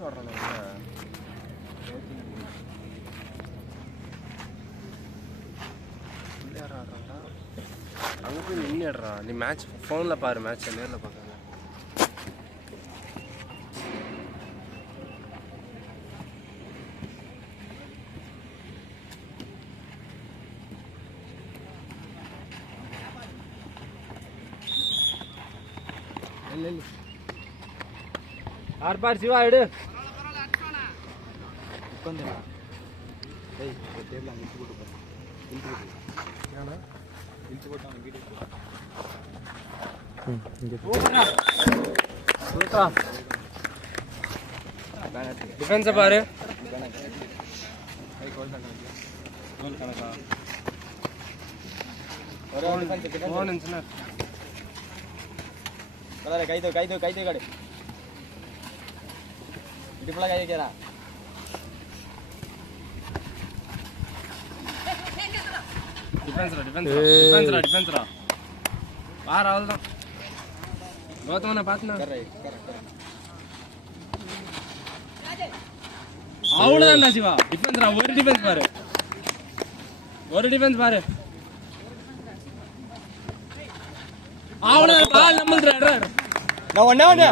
Match ஆடுறானே ஆடுறான்டா. அங்கே போய் நின்றுடுறா. நீ மேட்ச் ஃபோனில் பாரு, மேட்ச்சை நேரில் பார்க்காத. ஆர்பார் சிவா எடு உட்காந்துடா. டேய் டேபிள் அங்கே இழுத்து போட்டு ஏன்னா இழுத்து போட்டு அவன் வீடு டிஃபென்ஸை பாரு. கை காடு இடுப்புல கை வைக்கிறா. டிஃபென்ஸ்ரா பாரு. அவ்வளோதான். கௌதமனை பார்த்துனா அவ்வளோதான் சிவா. டிஃபென்ஸ்ரா. ஒரு டிஃபென்ஸ் பாரு, ஒரு டிஃபென்ஸ் பாரு. அவ்வளோதான். பால் நம்மள்ற நான் ஒண்ணே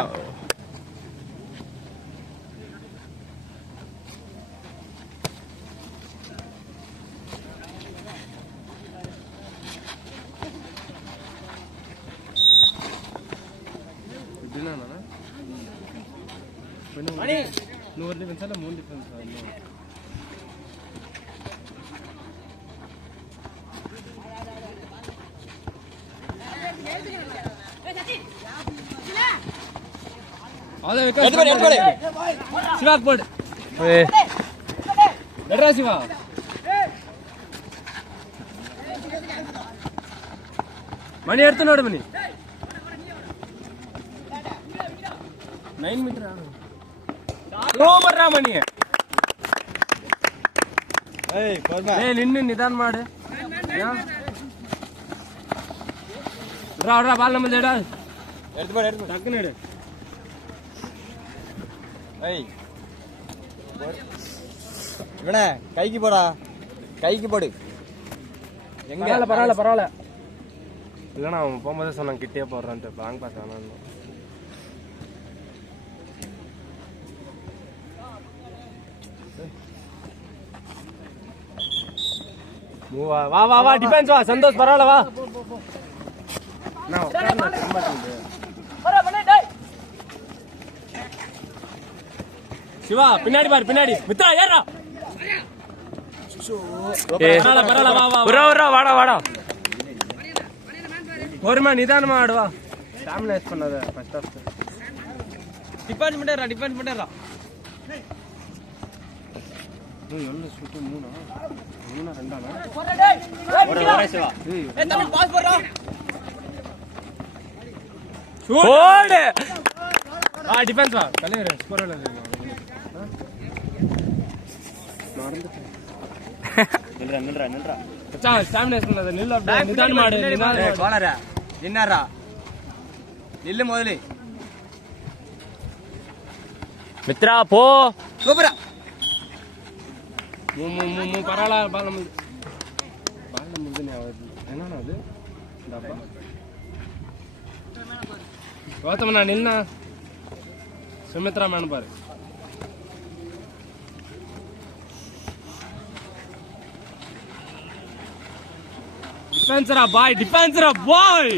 நூறு டிஃபென்ஸ் இல்லை 3 டிஃபென்ஸ். சிவா போடு. எட்ரா சிவா. மணி எடுத்து நோடு. மணி 9 மீட்டர் ரோபர்ரா மணி. நின்று நிதான மாடு. பால் நம்ம எடா எடுத்து டக்குன்னு எடு. இவனே கைக்கு போடா, கைக்கு போடு. எங்க பரவாயில்ல. இல்லைண்ணா அவன் போகும்போதே சொன்னான் கிட்டே போடுறான்ட்டு. லாங் பாஸ் வேணான்னு. வா டிஃபென்ஸ் வா. சந்தோஷ் பரவாயில்ல வா. சிவா பின்னாடி பாரு, பின்னாடி. மித்ரா ஏறா. பரவாயில்ல வாடா. பொறுமை நிதானமா ஆடுவா. ஸ்டாமினா வேஸ்ட் பண்ணாத. ஃபர்ஸ்ட் ஆஃப் டிஃபென்ஸ் பண்ணிடுறா. எவ்வளோ ஷூட்டு? 3 2 சிவா. டிஃபென்ஸ் வா. தலைவர் ஸ்கோர் நில்றா. ஸ்டாமினா வேஸ்ட் பண்ணாத. நிதானமா ஆடு. நின்னாரா நில்லு முதல்ல. மித்ரா போ. சூப்பரா. பரவாயில்ல. பால் நம்ம என்னன்னா அது கௌதமண்ணா நின்னா. சுமித்ரா மேனு பாரு. டிஃபென்சரா பாய்.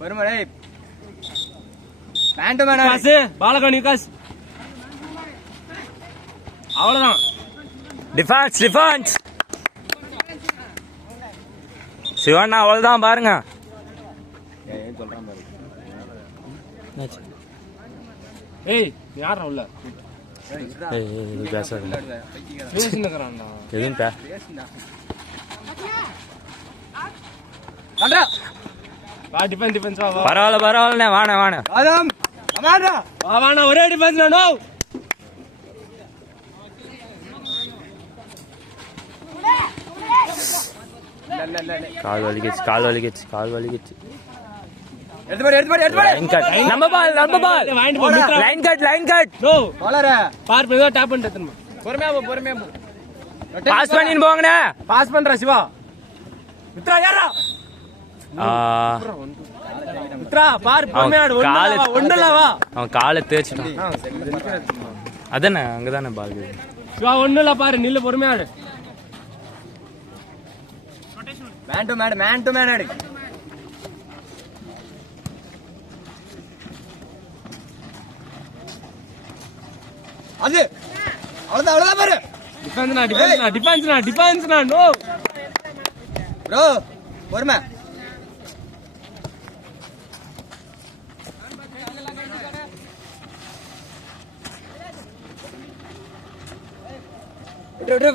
வருமாடே பேண்ட் மேனா காசு பாலகணி காசு. அவ்வளவுதான். டிஃபென்ஸ் சிவண்ணா அவ்வளவுதான் பாருங்க. சொல்றான் பாரு. யாரா உள்ள பேசுறான்டா. எதுவும் டிஃபென்ஸ் வா. பரவாயில்ல வாண ஒரே டிஃபென்ஸ். நோ கால் வலிக்கிச்சு. லைன் கட் நம்ம பால் வாங்கிட்டு போ லைன் கட் நோ பார் ஏதோ டேப் பண்ணிட்டு திரும்ப பொறுமையா போ பாஸ் பண்ணின்னு போங்கண்ணே பாஸ் பண்ற சிவா மித்ரா யாரா மித்ரா பார் பொறுமையா ஒண்ணுல வா அவன் காலை தேய்ச்சிட்டான் அதானே அங்கதானே பால் சிவா ஒண்ணுல பாரு நில்லு பொறுமையா ஆடு மேன் டு மேன் ஆடு அது அவ்வளவுதான் பாரு டிஃபென்ஸ்னா நோ ப்ரோ பொறுமை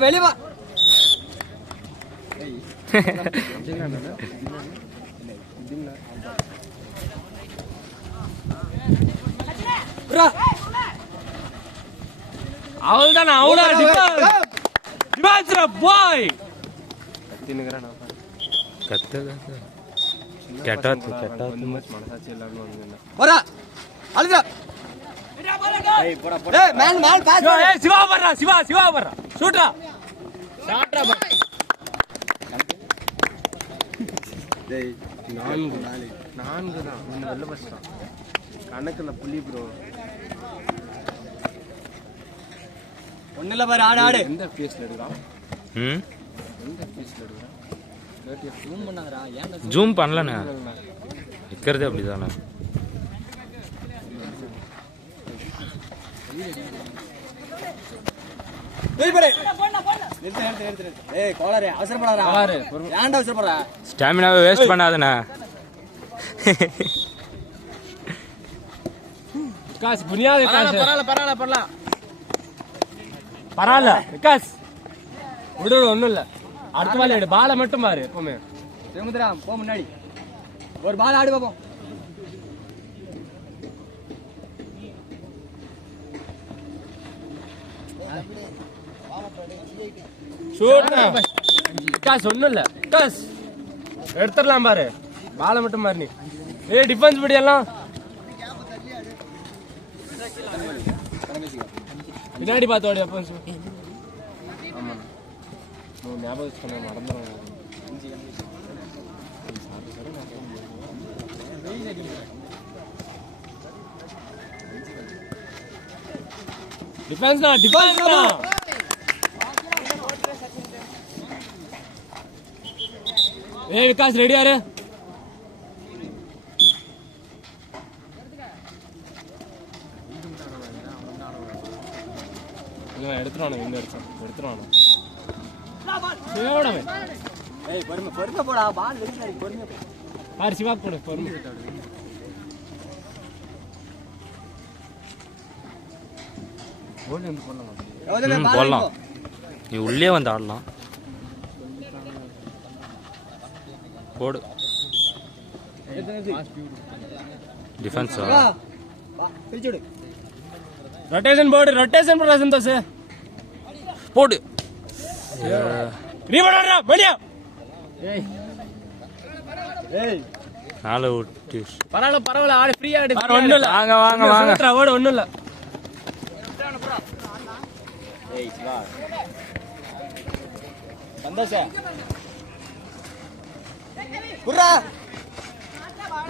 வெளியே வா அவள்தான் அவளா டிஃபென்ஸ் பாய் மனசாட்சி எல்லாமே வந்து போடா அழுதா டேய் மேன் பாஸ் ஏய் சிவா வர்றா ஷூட்ரா ஷாட்ரா டேய் 4 தான் ஒன்று வெளில பஸ்ட்டான் கணக்கில் புள்ளி ப்ரோ ஒண்ணுல பாரு ஆடு எந்த ஃபேஸில் எடுக்கலாம் ம் எந்த ஃபேஸில் எடுக்கலாம் ஜூம் பண்ணாதடா ஏன்டா ஜூம் பண்ணலண்ணே இருக்கிறதே அப்படிதானே டேய் பாரு நிறுத்து ஏய் கோலரே அவசரப்படாதடா கோலாரு ஏன்டா அவசரப்படுற ஸ்டாமினாவை வேஸ்ட் பண்ணாதண்ணே காசு புனியாத காசு பரவாயில்ல விகாஸ் விடு ஒண்ணும் இல்ல அடுத்த பால் எடு பாலை மட்டும் பாரு எப்பவுமே திருமுதிரா போ முன்னாடி ஒரு பால் ஆடு பாப்போம் ஷூட் விகாஸ் ஒண்ணும் இல்ல விகாஸ் எடுத்துடலாம் பாரு பாலை மட்டும் பாரு நீ ஏய் டிஃபென்ஸ் படி எல்லாம் பின்னாடி பார்த்தோடி அப்போ ஆமாண்ணா ஞாபகம் சொன்ன மறந்துடுவாங்க டிஃபென்ஸ் ஏய் விகாஸ் ரெடியா இரு எடுத்துருவானு எங்க எடுத்துருவானு ஏய் பொறுமை போடா பால் வெளிய பொறுமை பாரு சிவா போடு பொறுமை கோல் வந்து போடலாம் போடலாம் நீ உள்ளே வந்து ஆடலாம் போடு டிஃபென்ஸ் வா பிரிச்சு விடு ரொட்டேஷன் போடு சந்தோஷ் போடு நீ போடுறா வெளிய ஏய் நாளை விட்டு பரவாயில்ல ஆடு ஃப்ரீயா ஆடு ஒண்ணும் இல்ல வாங்க ஓடு ஒண்ணும் இல்ல ஏய் சிவா சந்தோஷ் புர்ரா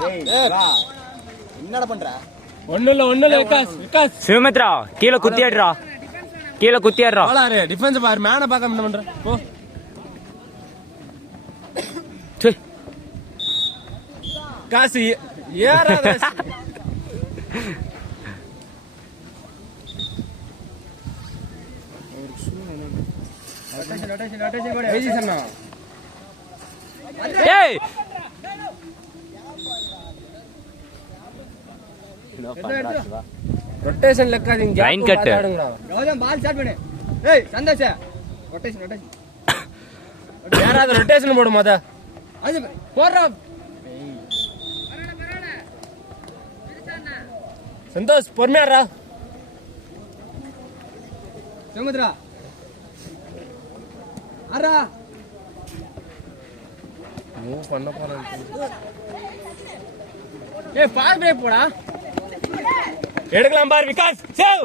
ஏய் வா என்னடா பண்ற ஒண்ணும் இல்ல விகாஸ் சிவமித்ரா கீழே குத்தியாடுறா போலாரு டிஃபென்ஸ் பாரு மேன பார்க்க என்ன பண்ற போ காசு ஏறாத ஏய் ரொட்டேஷன் லெக்காதீங்க லைன் கட் கௌதம் பால் ஸ்டார்ட் பண்ணு ஏய் சந்தோஷ் ரொட்டேஷன் யாராவது ரொட்டேஷன் போடு மொத அது போறா சந்தோஷ் பொறுமையாடா சுமுத்ரா அரா மூவ் பண்ண போறேன் ஏய் ஃபாஸ்ட் பிரேக் போடா. எடுக்கலாம் பார் விகாஸ். சேவ்.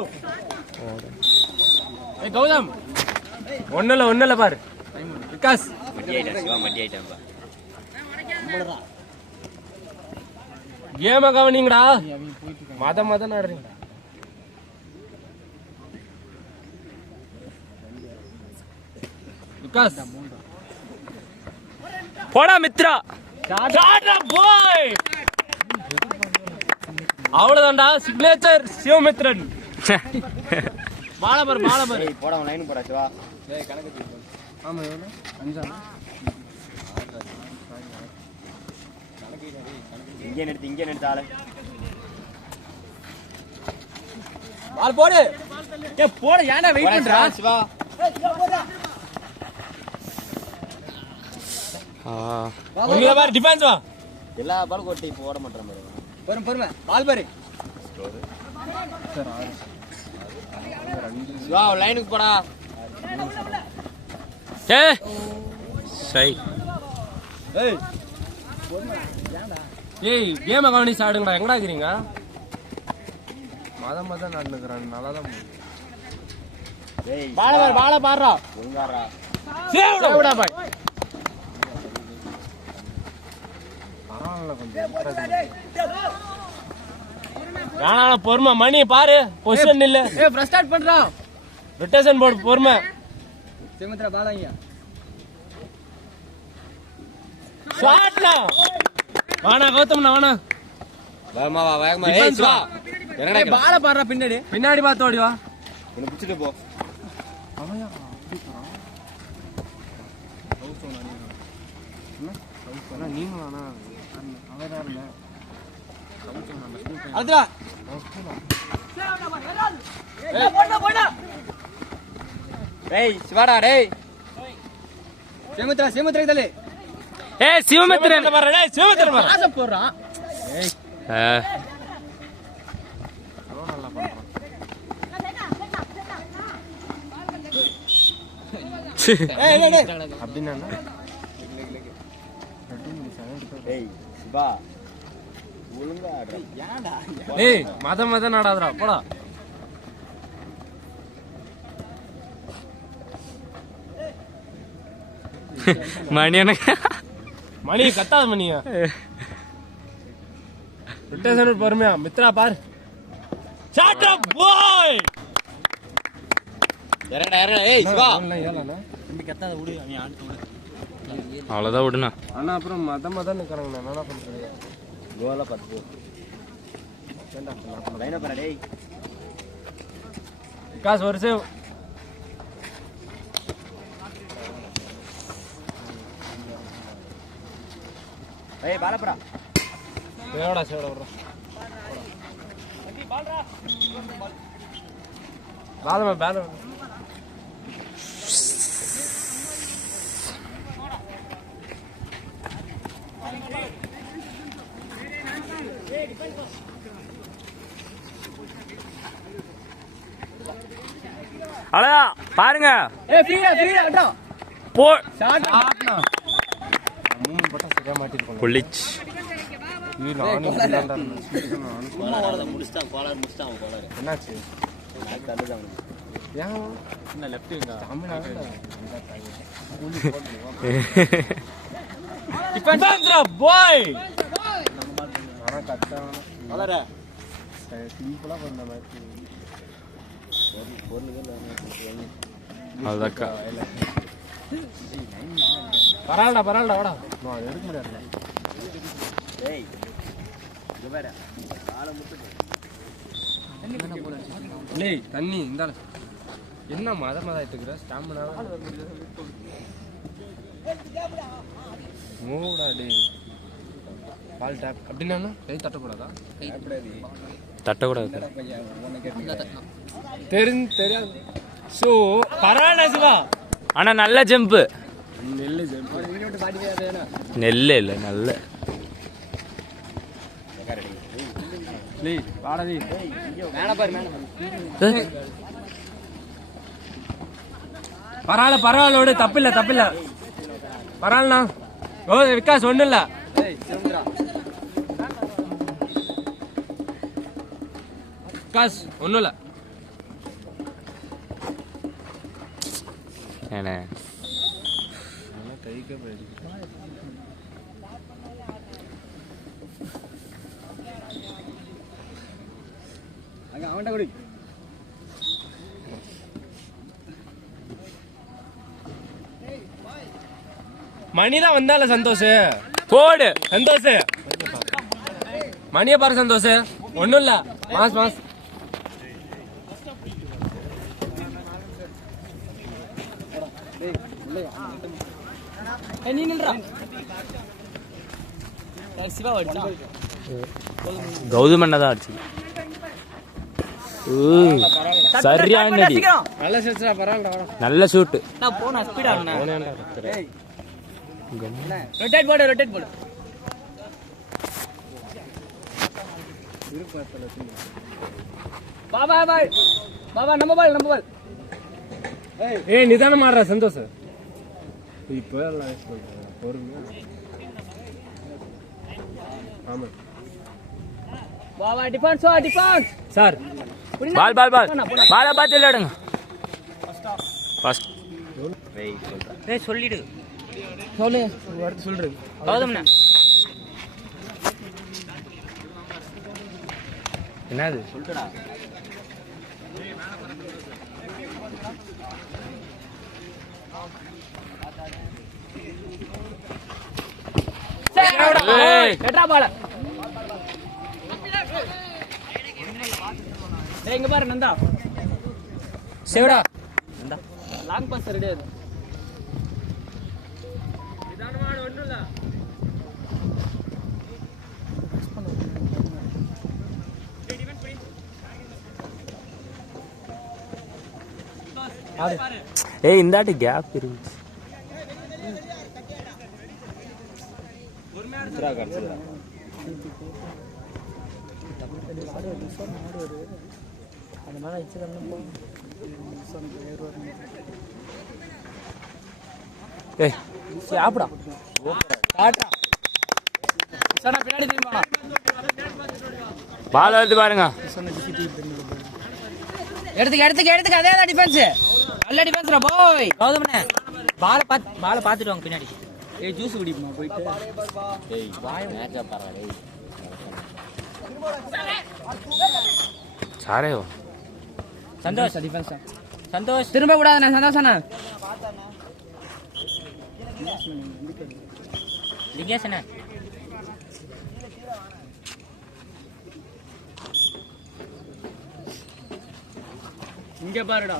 ஏய் கௌதம். ஒண்ணல பார். விகாஸ். மட்டி ஐட்டம் பா. கேம கவனிங்கடா. மத நடறீங்க. விகாஸ். போடா மித்ரா. டாடா பாய். அவ்வளவுதான்டா சிக்னேச்சர் சிவமித்ரன். பாலபர் போடா லைன் போடா சிவா. ஆமா எவ்வளவு 5 இங்கே நிறுத்து ஆளு. பால் போடு. ஏ போட ஏன்டா வெயிட் பண்றா சிவா. உங்கள பாரு டிஃபென்ஸ் வா. எல்லா பால் கொட்டி போட மாட்டறேன் பாரு. பொறுமை பால் பாரு. சிவா லைனுக்கு போடா. ஏய் சை. ஏய் கேம் கவனி சாடுங்கடா. எங்கடா இருக்கீங்க? மத நடந்துக்கறான். நல்லாதான் டேய் பால பாறா. ஒழுங்காரா. சேவுடா பாய். பரவாயில்லை கொஞ்சம். வேணால பொறுமை. மணி பாரு பொசிஷன் இல்ல. ஏய் பிரஸ் ஸ்டார்ட் பண்றா. ரொட்டேஷன் போடு பொறுமை. சிமத்ரா பாலாங்க. ஷாட்னா. வாடா கௌதம்னா வாடா. வேகமா வா வேகமா. ஏய் சிவா. என்னடா பால பாறா பின்னாடி பாத்து ஓடி வா. உன்னை பிடிச்சிட்டு போ. அவயா நீங்களா அவதாரல அதுடா. டேய் சிவாடா டேய். சிவமித்ரா இதலே. ஏய் சிவமித்ரன் பாரு. டேய் சிவமித்ரன் பாரு. ஆசை போடுறான். ஏய் நல்லா பண்றான். ஏய் அப்படினா டேய் சிவா ஒழுங்கா ஆடுற. ஏன்டா? ஏய் மத நாடாதடா போடா. மணி எனக்கு மணி கத்தாத மணியா. ரொட்டேஷன் பொறுமையா. மித்ரா பார். ஷாட் அப் பாய். எரடா ஏய் சிவா. தம்பி கத்தாத விடு. அவன் ஆடுது விடு. அவ்வளோதான் விடுண்ணா. ஆனா அப்புறம் மத நிக்கிறாங்க. நான் என்ன பண்றது? கோல 10. லைனா பாரு டேய். விகாஸ் ஒரு சேவ். ஏய் பாலப்படா. சேவடா விடுறா. பால அழகா பாருங்க. ஏய் ஃப்ரீடா விட்டா. போ ஷாட்னா. மூணு போட்டா சரியா மாட்டிருக்கோம். புள்ளிச். நீ நானே விளையாண்டா. சும்மா வரத முடிச்சிட்டான். கோலர். என்னாச்சு? நான் தள்ளுதான். ஏன் என்ன லெஃப்ட்ங்க? தமிழ்நாடுல டிஃபென்ஸ்ரா பாய். ஆனா கட்டா வளர சிம்பிளா பண்ண மாதிரி. அவ்வளோதாக்கா. பரவாயில்லடா வாடா. நான் எடுக்க முடியாது. டேய் இங்க பாரு. கால முட்டு. டேய் தண்ணி இந்தால. என்ன மத எடுத்துக்கற ஸ்டாமினா. மூடா டேய். பால் டாப் அப்படினா கை தட்ட கூடாதா? தட்டக்கூடாது. தெரியாது. சோ பரவாயில்ல சிவா. ஆனா நல்ல ஜம்ப். நெல்லு ஜம்ப். இங்கோட்டு பாடி வேணா. நெல்ல இல்ல நல்ல. லே வாடா நீ. மேல பாரு. பரவாயில்ல விடு. தப்பில்ல. பரவாயில்லண்ணா. ஓ விகாஸ் ஒன்றும் இல்லை. காஸ் ஒன்றும் இல்லை. ஏண்ணே கைக்கே போயிடுச்சு. அவன்கிட்ட கொடு. மணிதான் வந்தால சந்தோஷ். போடு சந்தோஷ் மணியை பாரு சந்தோஷ். ஒன்றும் இல்லை. Mass mass. கௌதம் அண்ணா தான் அடிச்சு. சரியான அடி. நல்ல சிரிச்சா பரவாயில்ல. நல்ல ஷூட். ரொட்டேட் போடு ரொட்டேட் போடு. பாபா பாய் பாபா நம்ம பால் நம்ம பால். ஏய் நிதானம் ஆடுற சந்தோஷ். இப்போ எல்லாம் பொறுமையா. ஆமா பாபா டிஃபென்ஸ் டிஃபென்ஸ். சார் பால் பால் பால் பாலை பார்த்து விளையாடுங்க. ஃபர்ஸ்ட் ஏய் சொல்லிடு. சொல்லு அடுத்து சொல்றேன். கௌதம்ண்ணா என்னது சொல்லிட்டுடா. எட்ரா பால. டேய் இங்க பாரு நந்தா. சேவடா லாங் பாஸ் ரெடி ஆகுது. ஏய் இந்தாட்டி கேப் இருந்துச்சு. ஏய் சாப்பிடா காட்டா. சனா பின்னாடி திரும்பி வா. பால் எடுத்து பாருங்க. எடுத்துக்க அதே தான் டிஃபென்ஸ். நல்ல டிஃபென்ஸ்ரா போய். கௌதம்ண்ணா பாலை பார்த்துட்டு வாங்க பின்னாடி. ஏய் ஜூஸ் குடிப்பா போயிட்டு. ஏய் வாய் மேட்சா பாறா டேய். சாரே சந்தோஷ் டிஃபென்ஸ். சந்தோஷ் திரும்ப கூடாது நான் சந்தோஷனா. லிங்கேஷ் அண்ணா இங்க பாருடா.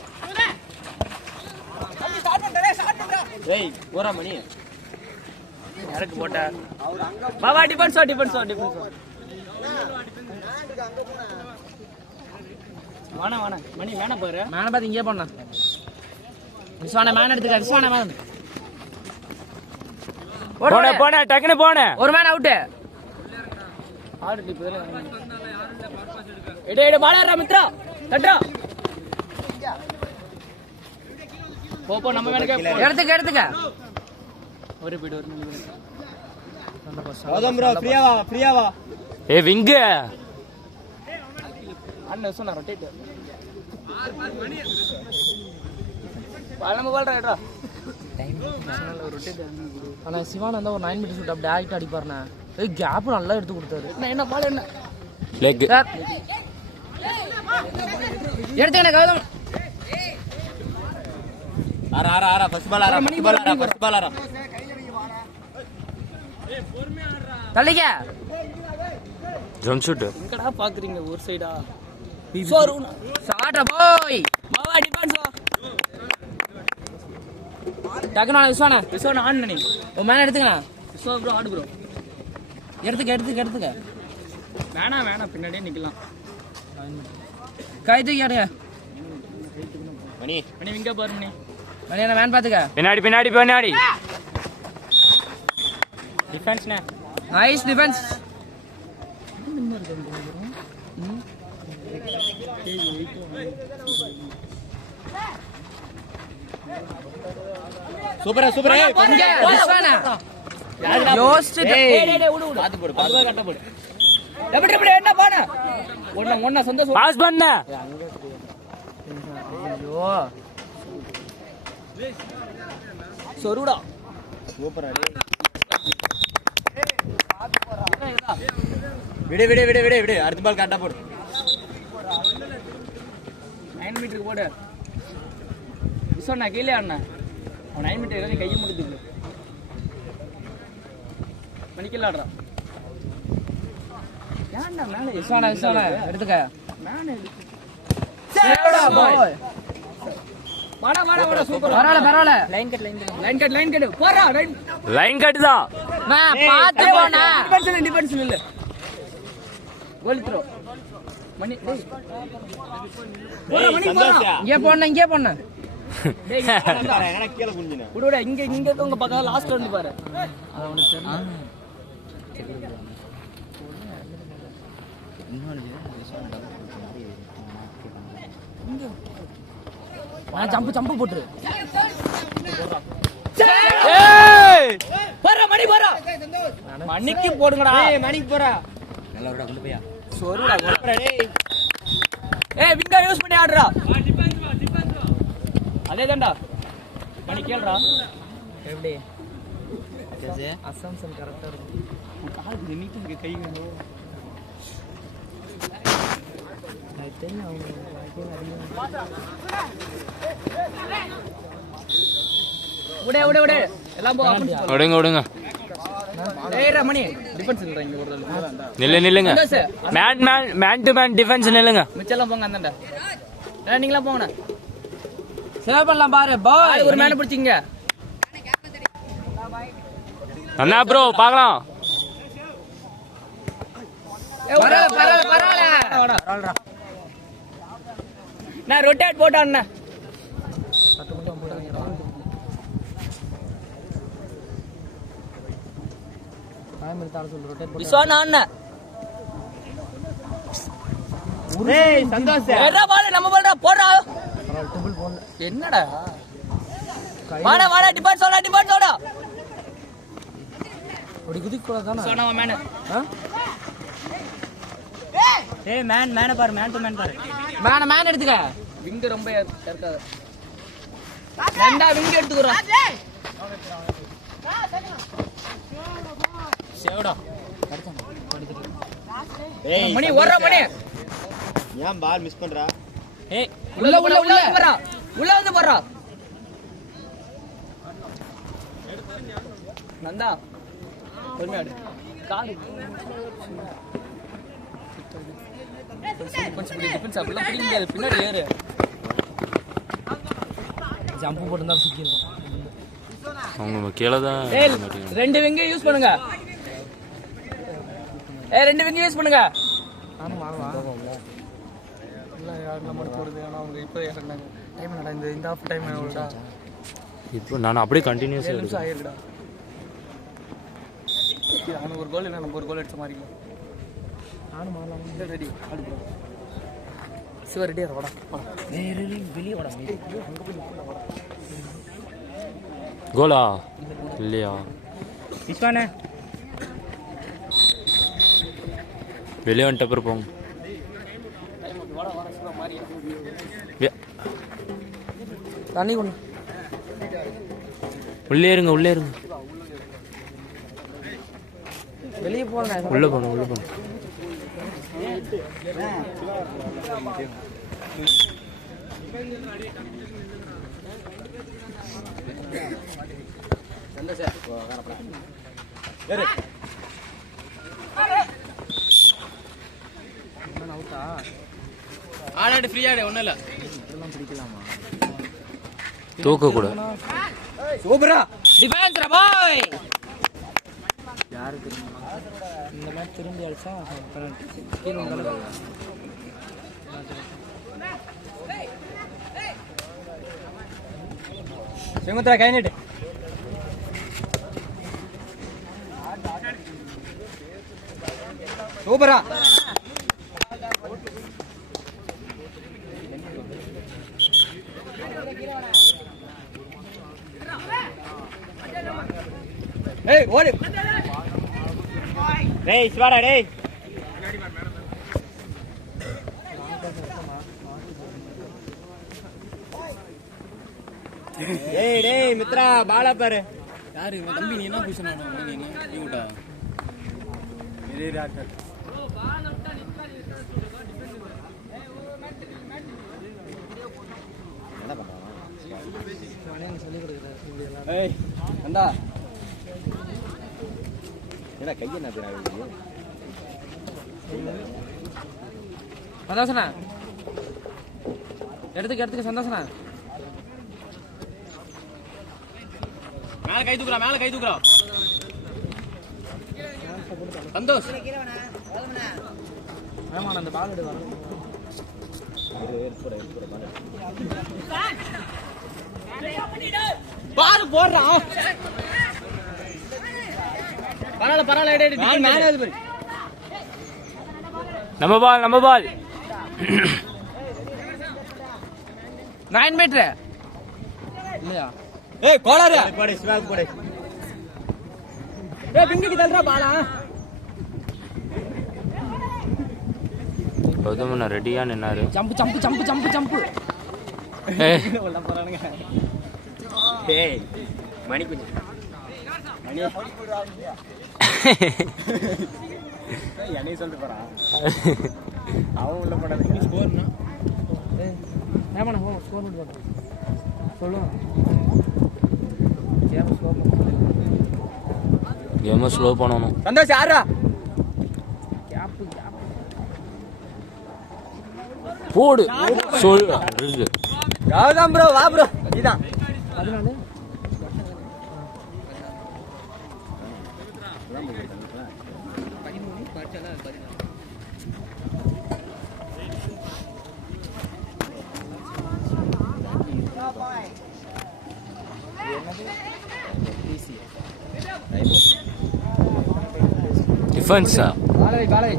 ஏய் ஓரா மணி யாருக்கு போட்ட பாபா டிஃபென்ஸ் டிஃபென்ஸ். வாணா வாணா மணி வேணா பாரு. மேன பாத்து இங்கே போனா. விஸ்வானா மேன் எடுத்துக்க. விஸ்வானா மேன் போடா டக்குனு போடா. ஒரு மேன் அவுட். ஆடு டிப் எடே பாலரா மித்ரா தட்ரா. போ நம்ம மேனக்கே எடுத்துக்க. ஒரு பீட் ஒரு மினிட். கௌதம் ப்ரோ ஃப்ரீயா வா. ஏய் விங்க அண்ணா சொன்னா ரொட்டேட். பாலம பால்ரா எட்ரா. ஆனா சிவான் அந்த ஒரு 9 மீட்டர் ஷூட் அப்படியே ஆயிட்டு அடிப்பாருண்ணா. ஏய் கேப் நல்லா எடுத்து கொடுத்தாரு. என்ன பால் என்ன லெக் எடுத்துக்கண்ணே கௌதம். ஆரா ஃபர்ஸ்ட் பால் ஆரா. தள்ளிக்க. Jump shoot. எங்கடா பாக்குறீங்க ஒரு சைடா. சோருனா சாட்ரா போய். மாவா டிஃபென்ஸ். டக்குனா விஸ்வானா ஆன் பண்ணி. ஒரு மேன் எடுத்துக்கண்ணா. விஸ்வா ப்ரோ ஆடு ப்ரோ. எடுத்துக்க. வேணாம் பின்னாடியே நிக்கலாம். கை தூக்கி ஆடுங்க. மணி இங்க பாரு மணி என்ன வேன் பாத்துக்க. பின்னாடி டிஃபென்ஸ்ண்ணா. Nice defence. சூப்பரா இங்க விஸ்வானா யோசிச்சு பாத்து போடு கட்ட போடு. எப்படி எப்படி என்ன போன ஒண்ணா சந்தோஷம் பாஸ் பண்ண ஐயோ சொருடா சூப்பரா விடு விடு விடு விடு விடு அடுத்த பால் கரெக்டா போடு 9 மீட்டருக்கு போடு விசோண்ணா கீழே அண்ணா அவன் 9 மீட்டர் இறங்கி கையை முடிச்சுக்கல மணிக்கலாடுறா ஏன்டா மேல விசோண்ணா எடுத்துக்க மேல சேடா பாய் வாடா சூப்பர் பரவாயில்ல லைன் கட் போறா லைன் கட்டுதா நான் பாத்து போனா டிஃபென்ஸ் இல்ல கோல் த்ரோ மணி போறா மணி போறா இங்க போறா டேய் என்ன கீழ குஞ்சினா விடுடா இங்க உங்க பக்கத்துல லாஸ்ட் வந்து பாரு அது உனக்கு தெரியல நான் ஜம்ப் போட்டுரு போறா மணி போறா மணிக்கு போடுங்கடா மணிக்கு போறா நல்லா விட கொண்டு போயா சொருடா போறா டேய் ஏய் விங்கா யூஸ் பண்ணி ஆடுறா அதேதான்டா மணி கேளுடா எப்படி அசம்சன் கரெக்டா இருக்கு கால் நீட்டு இங்க கை வேணும் விடு எல்லாம் போ விடுங்க டேய் ரமணி டிஃபென்ஸ் இல்ல இங்க ஒரு நில்லுங்க மேன் டு மேன் டிஃபென்ஸ் நில்லுங்க மிச்சலாம் போங்க அந்தண்டா நீங்களா போங்கடா சேவ் பண்ணலாம் பாரு பாய் ஒரு மேல பிடிச்சிங்க அண்ணா ப்ரோ பார்க்கலாம் பரவாயில்ல நான் ரொட்டேட் போட்டேன் அண்ணா விஸ்வானா அண்ணா டேய் சந்தோஷ் எறா பால் நம்ம பால்டா போடா என்னடா வாடா டிபார்ட் சோடா ஓடி குதிக்கு போறதானே சோனா மேன் ஏய் மேன பாரு மேன் டு மேன் பாரு மேன் எடுத்துக்க விங்க ரொம்ப இருக்காது ரெண்டா விங்க எடுத்துக்குறோம் சேவடா ஏய் மணி ஓடுற மணி ஏன் பால் மிஸ் பண்றா ஏய் உள்ள போறா உள்ள வந்து போறா நந்தா பொறுமையாடு காடு டிஃபென்ஸ் அப்படிலாம் பிடிக்க முடியாது பின்னாடி ஏறு ஜம்ப் போட்டுருந்தா சிக்கிருக்கும் அவங்க கீழே தான் ரெண்டு விங்க யூஸ் பண்ணுங்க ரெண்டு விங்க யூஸ் பண்ணுங்க இப்போ நான் அப்படியே கண்டினியூஸா ஆயிருக்குடா அவனுக்கு ஒரு கோல் இல்லை நம்ம ஒரு கோல் அடிச்ச மாதிரி ரெடி ஆடு ப்ரோ சிவா ரெடியா வாடா வெளியே வாடா கோலா இல்லையா விஸ்வானே வெளியே வந்துட்ட அப்புறம் போங்க தண்ணி கொண்டு உள்ளே இருங்க வெளியே போகலாம் உள்ள போகணும் ஆடாடு ஃப்ரீயாடு ஒன்றும் இல்லை தூக்க கூட சூப்பரா டிஃபென்ஸ் பாய் யாருக்கு இந்த மேட்ச் திரும்பி அடிச்சா கீழே உங்களை செங்குத்ரா கை நீட்டு சூப்பரா ஏய் ஓடு டேய் ஸ்வாடா டேய் டேய் மித்ரா பாலா பாரு. யாரு இவன் தம்பி? நீ என்ன பொசிஷன் ஆடுற? நீ விட்டா அந்தா என்ன கையை என்ன பேராக சந்தோஷனா எடுத்துக்க சந்தோஷனா. மேல கை தூக்குறா சந்தோஷ். ஆமா அந்த பால் எடு வர பாரு போடுறான். பரவாயில்ல எடு மேல அது பாரு. நம்ம பால் 9 மீட்டர் இல்லையா? ஏய் கோலாரு போடு சிவாக்கு போடு. ஏய் பிங்கிக்கு தள்ளுறா பாலா. கௌதமண்ணா ரெடியா நின்னாரு. ஜம்ப் உள்ள போறானுங்க. ஏய் மணி குஞ்சு மணி என்னைய சொல்லிட்டு போறான். அவன் உள்ள போடாத ஸ்கோர்னா. ஏய் ஏமா நான் ஸ்கோர் பண்ணி போறேன் சொல்லுங்க. கேம் ஸ்லோ பண்ணனும். சந்தோஷ் யாரா கேப் போடு சொல். கௌதம் ப்ரோ வா ப்ரோ. இதான் 14 டிஃபென்ஸா பாலை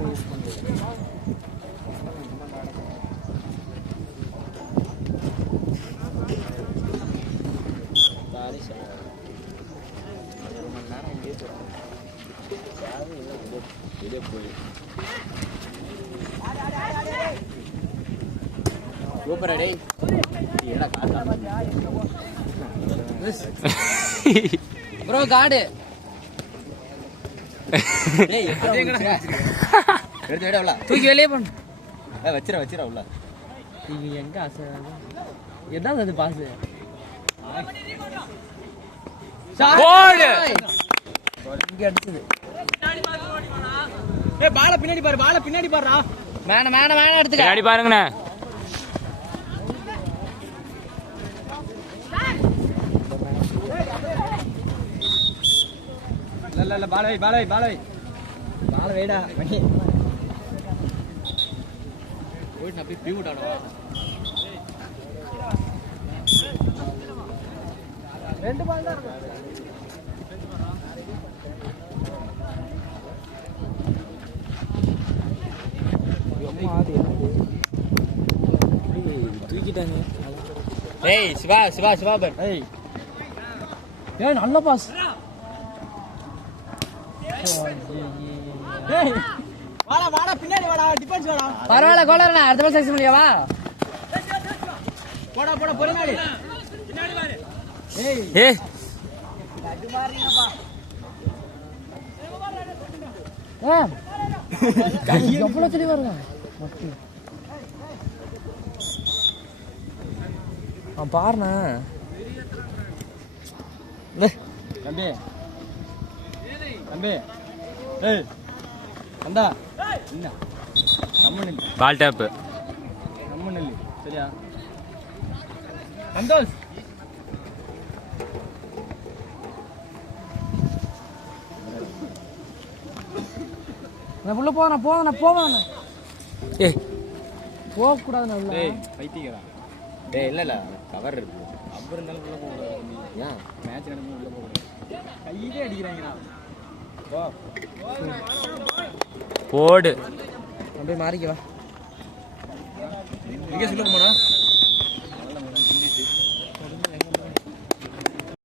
சூப்பரா டேய். ஏடா காட்டா ப்ரோ கார்டு. டேய் எடுத்து விடவல தூக்கி வெளியே போடு. வச்சிர உள்ள. இது எங்க ஆசை எதான் அது பாஸ் போடு. இங்க அடிச்சது. ஏய் பால பின்னாடி பாருடா. மேன எடுத்துக்க. பின்னாடி பாருங்கண்ணே. இல்ல பாலை பால வேடா மணி போய் நான் போய் பியூட் ஆடுவா. ரெண்டு பால் தான் இருக்கு. தூக்கிட்டாங்க. ஏய் சிவா பர். ஏய் நல்ல பாஸ். வாடா பின்னாடி வாடா டிஃபென்ஸ் வாடா. பரவாயில்ல கோலறனா அடுத்த பால் சக்சஸ் பண்ணியா வா. போடா பொறுமையாடி பின்னாடி பாரு. ஏய் அது மாறினப்பா. எவ்வளவு தெளி வருங்க. பாருண்ணா தம்பி ஏய் அந்தா என்ன கம்மன் பால் டாப் கம்மன் இல்லை சரியா சந்தோஷ். நான் உள்ள போவேன். ஏய் போக கூடாது. டேய் பைத்தியக்காரா. டேய் இல்ல கவர் இருக்கு. அப்புறம் இருந்தாலும் உள்ள போக கூடாது. ஏன் மேட்ச் நடந்து உள்ள போக கூடாது. கையிலே அடிக்கிறாங்கடா. போடு. அப்படியே மாறிக்க வா. இங்க சொல்ல போடா.